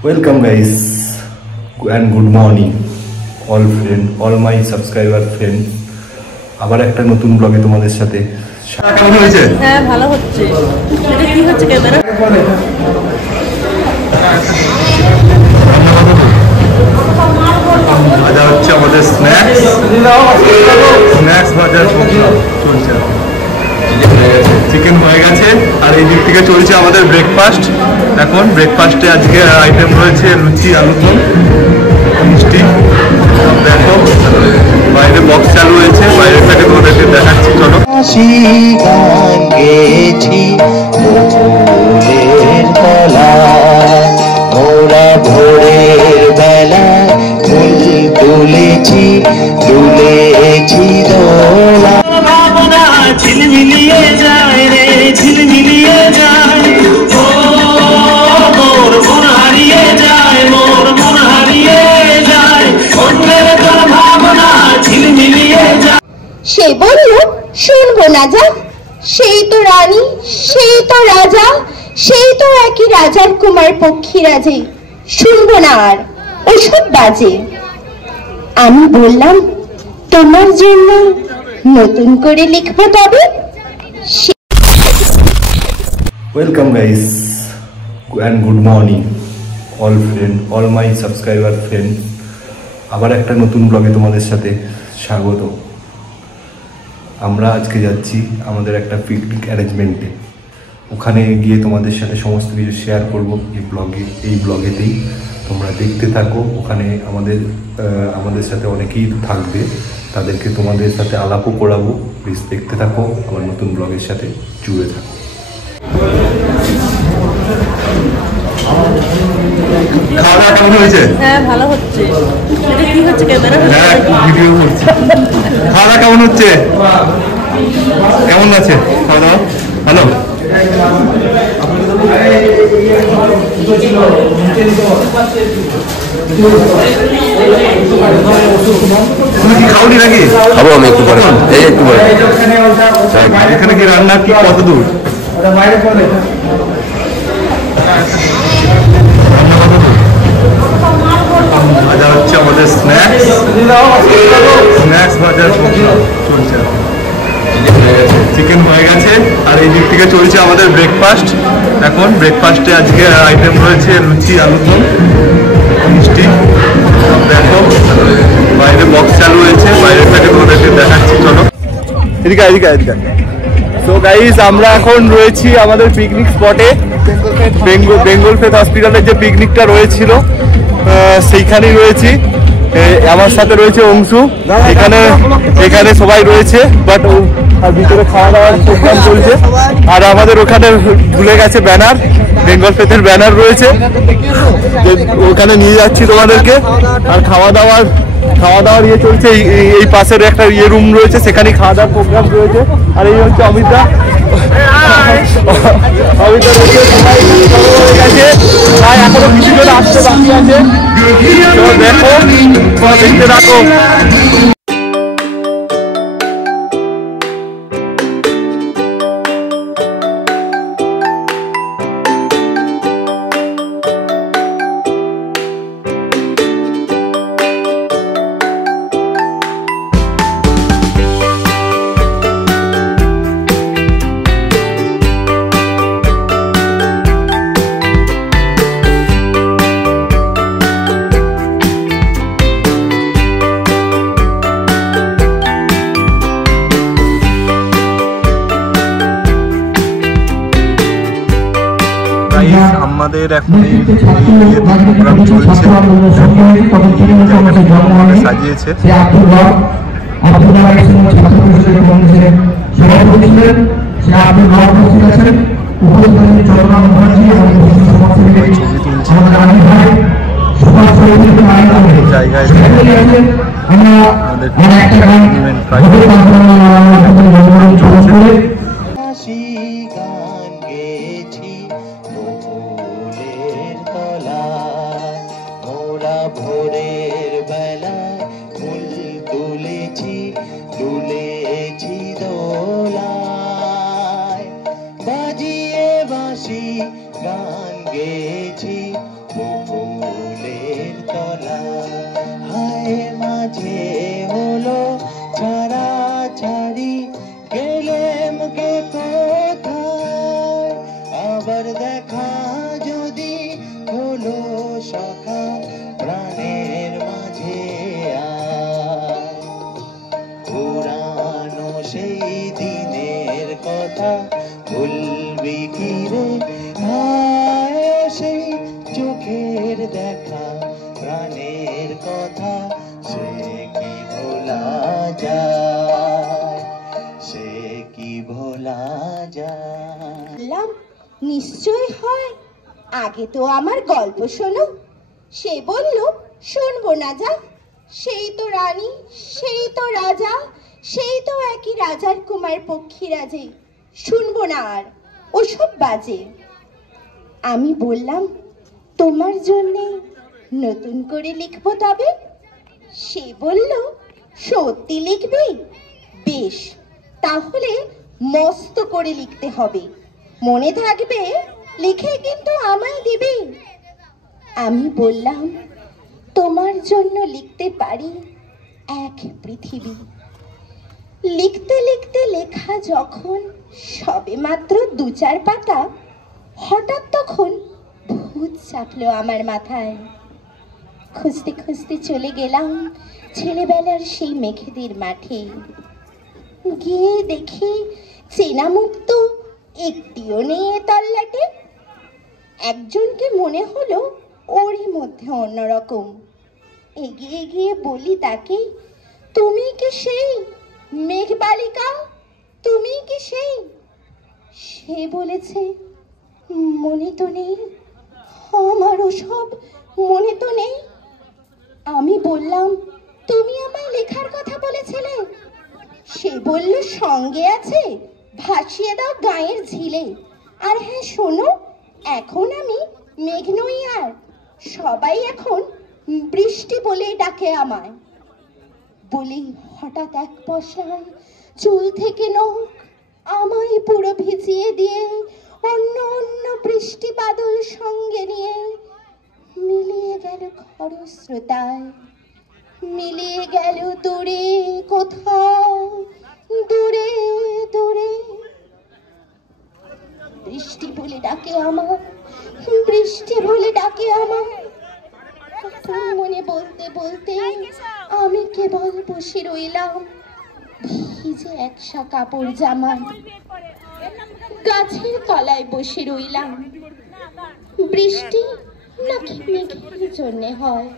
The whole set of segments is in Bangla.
Welcome guys and good morning all my subscriber friends. আবার একটা নতুন ব্লগে তোমাদের সাথে কেমন হয়েছে? হ্যাঁ ভালো হচ্ছে। এটা কি হচ্ছে ক্যামেরা? আজ হচ্ছে আমাদের স্ন্যাক্স বাজার চলছে। চিকেন হয়ে গেছে আর এই দিক থেকে চলছে আমাদের ব্রেকফাস্ট। এখন ব্রেকফাস্টে আজকে আইটেম রয়েছে লুচি, আলুদম, মিষ্টি। দেখো বাইরে বক্স চালু হয়েছে, বাইরের থেকে তোমাদেরকে দেখাচ্ছি। চলো ভোরের বেলা ফুল তুলেছি তুলেছি দোলা ঝিলমিলিয়ে যায় রে ঝিলমিলিয়ে যায় ও মোর মন হারিয়ে যায় মোর মন হারিয়ে যায় অন্যের তোর ভাবনা ঝিলমিলিয়ে যায়। সে বলল শুনবো না যা, সেই তো রানী সেই তো রাজা সেই তো একই রাজার কুমার পক্ষী রাজে, শুনবো না আর ওসব বাজে। আমি বললাম তোমার জন্য নতুন করে লিখবো তবে। Welcome guys and good morning all my subscriber friends. আবার একটা নতুন ব্লগে তোমাদের সাথে স্বাগত। আমরা আজকে যাচ্ছি আমাদের একটা পিকনিক অ্যারেঞ্জমেন্টে। ওখানে গিয়ে তোমাদের সাথে সমস্ত কিছু শেয়ার করব এই ব্লগেতেই। তোমরা দেখতে থাকো। ওখানে আমাদের সাথে অনেকেই থাকবে, তাদেরকে তোমাদের সাথে আলাপও করাবো। প্লিজ দেখতে থাকো, আমার নতুন ব্লগের সাথে জুড়ে থাকো। খাওয়া দাওয়া কেমন হয়েছে? হ্যাঁ ভালো হচ্ছে। এটা কি হচ্ছে ক্যামেরা? হ্যাঁ ভিডিও করছি। খাওয়া দাওয়া কেমন হচ্ছে? কেমন আছে খাওয়া দাওয়া? ভালো। তুমি কি খাওনি নাকি? খাবো আমি একটু পরে, এই একটু পরে। এখানে কি রান্না কি কত দূর? আজ হচ্ছে আমাদের স্ন্যাক্স বাজার চলছে। চিকেন হয়ে গেছে আর এই দিক থেকে চলছে আমাদের ব্রেকফাস্ট। এখন ব্রেকফাস্টে আজকে আইটেম রয়েছে লুচি, আলুদম, মিষ্টি। দেখো বাইরে বক্স চালু হয়েছে, বাইরের থেকে তোমাদেরকে দেখাচ্ছি। চলো এদিকে এদিকে এদিকে। তো গাইস আমরা এখন রয়েছি আমাদের পিকনিক স্পটে। বেঙ্গল ফেথ হসপিটালের যে পিকনিকটা রয়েছিল সেইখানেই রয়েছি। আমার সাথে রয়েছে অংশু। এখানে সবাই রয়েছে, বাট ভিতরে খাওয়া দাওয়ার প্রোগ্রাম চলছে। আর আমাদের ওখানে ভুলে গেছে ব্যানার, বেঙ্গল ফেথের ব্যানার রয়েছে, ওখানে নিয়ে যাচ্ছি তোমাদেরকে। আর খাওয়া দাওয়ার ইয়ে চলছে। এই পাশের একটা রুম রয়েছে, সেখানে খাওয়া দাওয়ার প্রোগ্রাম রয়েছে। আর এই হচ্ছে অমিতা রয়েছে, সবাই গেছে। তাই এখনো কিছুজন আসতে বাকি আছে। দেখো দেখতে থাকো। আমাদের এখন প্রোগ্রাম চলছে, সাজিয়েছে। জায়গায় ভোরের বেলায় ফুল তুলেছি তুলেছি দোলায়, বাজিয়ে বাঁশি গান গেয়েছি। মাঝে হলো ছাড়াছাড়ি, গেলেম গে কোথায়, আবার দেখা যদি হলো সখা প্রাণের মাঝে আয়। পুরানো সেই দিনের কথা ভুলবি কি রে, হায় সেই চোখের দেখা প্রাণের কথা, সে কি ভোলা যায়, সে কি ভোলা যায়। বললাম, নিশ্চয় হয়, আগে তো আমার গল্প শোনো। সে বলল, শুনবো না যা, সেই তো রানী, সেই তো রাজা, সেই তো একই রাজার কুমার পক্ষীরাজে, শুনবো না আর ওসব বাজে। আমি বললাম, তোমার জন্যে নতুন করে লিখবো তবে। সে বলল, সত্যি লিখবি? বেশ, তাহলে মস্ত করে লিখতে হবে, মনে থাকবে, লিখে কিন্তু আমায় দিবি। আমি বললাম, তোমার জন্য লিখতে পারি এক পৃথিবী। লিখতে লিখতে লেখা যখন সবে মাত্র 2-4 পাতা, হঠাৎ তখন ভূত চাপলো আমার মাথায়। খুঁজতে খুঁজতে চলে গেলাম ছেলেবেলার সেই মেঘেদের মাঠে। গিয়ে দেখি চেনা মুখ তো একটিও নেই এ তল্লাটে। একজনকে মনে হলো ওরই মধ্যে অন্যরকম। এগিয়ে গিয়ে বলি তাকে, তুমি কি সেই মেঘবালিকা? তুমি কি সেই? সে বলেছে, মনে তো নেই, আমারও সব মনে তো নেই। আমি বললাম, তুমি আমায় লেখার কথা বলেছিলে। সে বলল, সঙ্গে আছে, ভাসিয়ে দাও গায়ের ঝিলে। আর হ্যাঁ শোনো, এখন আমি মেঘ নই আর, সবাই এখন বৃষ্টি বলেই ডাকে আমায়। বলি হঠাৎ এক পশলায় চুল থেকে নখ আমায় পুরো ভিজিয়ে দিয়ে অন্য অন্য বৃষ্টি বাদল সঙ্গে নিয়ে মিলিয়ে গেল খরস্রোতায়, মিলিয়ে গেল দূরে কোথাও, দূরে দূরে। বৃষ্টি বলে ডাকে আমার, বৃষ্টি বলে ডাকে আমার। মনে বলতে বলতে আমি কেবল বসে রইলাম, ভিজে একসা কাপড় জামা, গাছের তলায় বসে রইলাম। বৃষ্টি নাকি মেঘের জন্য হয়।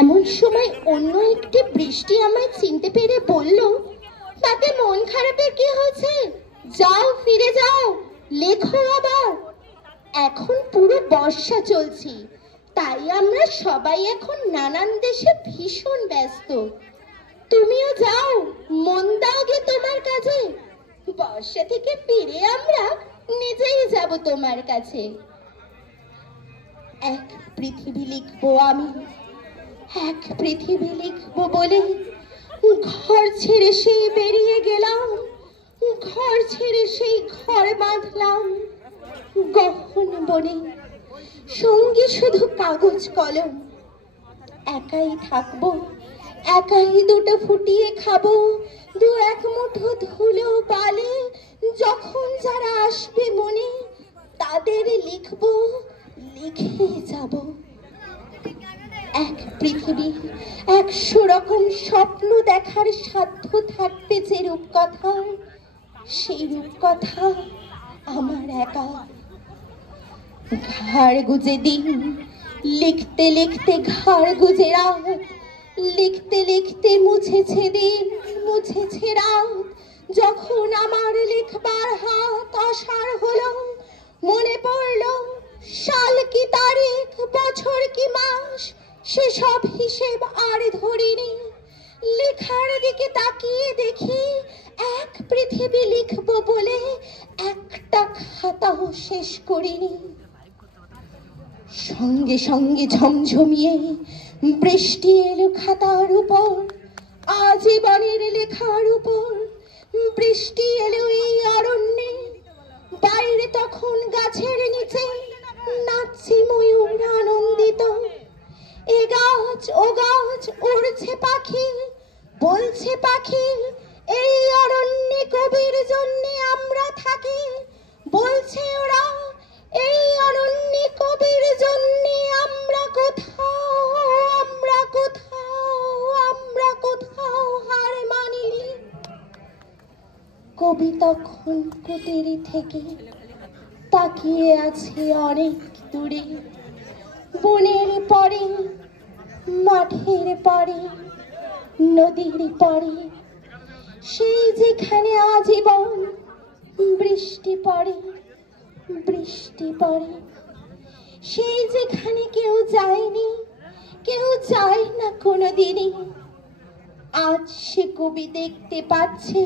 এমন সময় অন্য একটি বৃষ্টি আমায় চিনতে পেরে বলল, তাতে মন খারাপের কি হয়েছে, যাও ফিরে যাও, লেখো আবার। এখন পুরো বর্ষা চলছে, তাই আমরা সবাই এখন নানান দেশে ভীষণ ব্যস্ত। তুমিও যাও, মন দাও গে তোমার কাজে। বর্ষা থেকে ফিরে আমরা নিজেই যাব তোমার কাছে। এক পৃথিবী লিখবো আমি, এক পৃথিবী লিখবো বলে ঘর ছেড়ে সেই বেরিয়ে গেলাম, ঘর ছেড়ে সেই ঘর বাঁধলাম গহন বনে, সঙ্গে শুধু কাগজ কলম। একাই থাকবো, একাই দুটো ফুটিয়ে খাবো, 2-1 মুঠো ধুলো বালে, যখন যারা আসবে মনে তাদের লিখবো, লিখে যাব। এক পৃথিবী, 100 রকম স্বপ্ন দেখার সাধ্য থাকবে যে রূপকথা, সেই রূপকথা আমার একা। ঘাড় গুজে দিন, লিখতে লিখতে ঘাড় গুজে রাত, লিখতে লিখতে মুছেছে দিন, মুছেছে রাত। যখন আমার লিখবার হাত অসাড় হলো, মনে পড়লো সাল কি তারিখ, বছর কি মাস, সেসব হিসেব আর ধরিনি। লেখার দিকে তাকিয়ে দেখি এক পৃথিবী লিখবো বলে একটা খাতাও শেষ করিনি। সঙ্গে সঙ্গে ঝমঝমিয়ে বৃষ্টি এলো খাতার উপর, আজীবনের লেখার উপর। বৃষ্টি এলো এই অরণ্যে, বাইরে তখন গাছের নিচে নাচছে ময়ূর আনন্দিত। এ গাছ ও গাছ আজ উড়ছে পাখি, বলছে পাখি এই অরণ্যে কবির জন্যে আমরা থাকি। বলছে ওরা এই অরণ্যে কবির জন্যে আমরা কোথাও, আমরা কোথাও, আমরা কোথাও হার মানিনি। কবি তখন কুটির থেকে তাকিয়ে আছে অনেক দূরে, বনের পরে, মাঠের পরে, নদীর পরে, সেই যেখানে আজীবন বৃষ্টি পড়ে, বৃষ্টি পড়ে, সেই যেখানে কেউ যায়নি, কেউ যায় না কোনোদিনই। আজ সে কবি দেখতে পাচ্ছে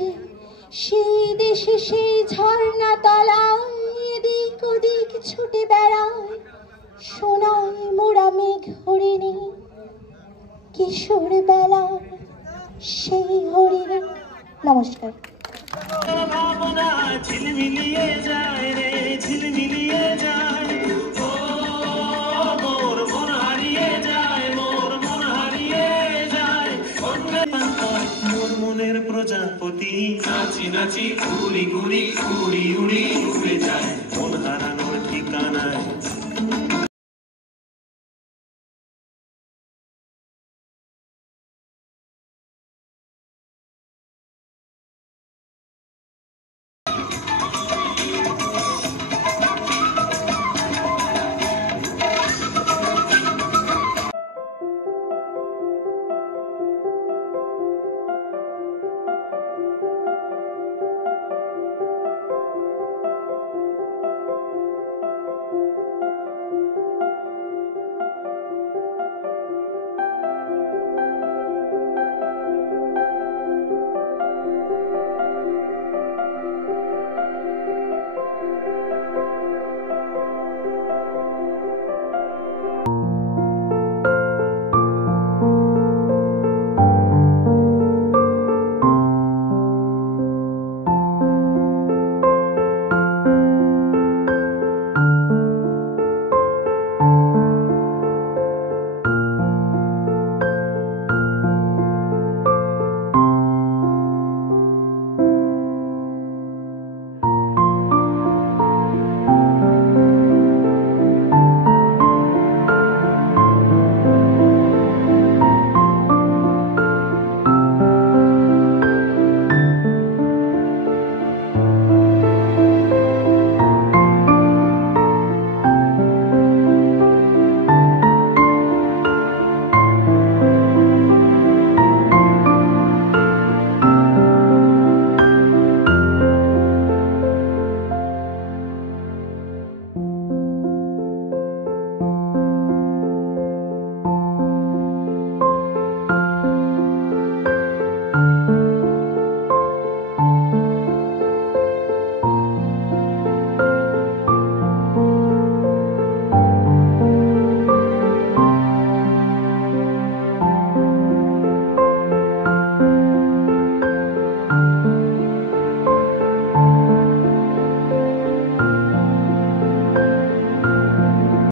সেই দেশে সেই ঝর্ণা তলায় এদিক ওদিক ছুটে বেড়ায় সোনায় মোড়া মেঘ হরিণী, কিশোর বেলা সেই হরিণী। নমস্কার। ভাবনা ঝিলমিলিয়ে যায় রে, ঝিলমিলিয়ে যায়। ও মোর মন হারিয়ে যায়, মোর মন হারিয়ে যায়। মোর মনের প্রজাপতি নাচি নাচি ঘুরি ঘুরি উড়ি উড়ি উড়ে যায়।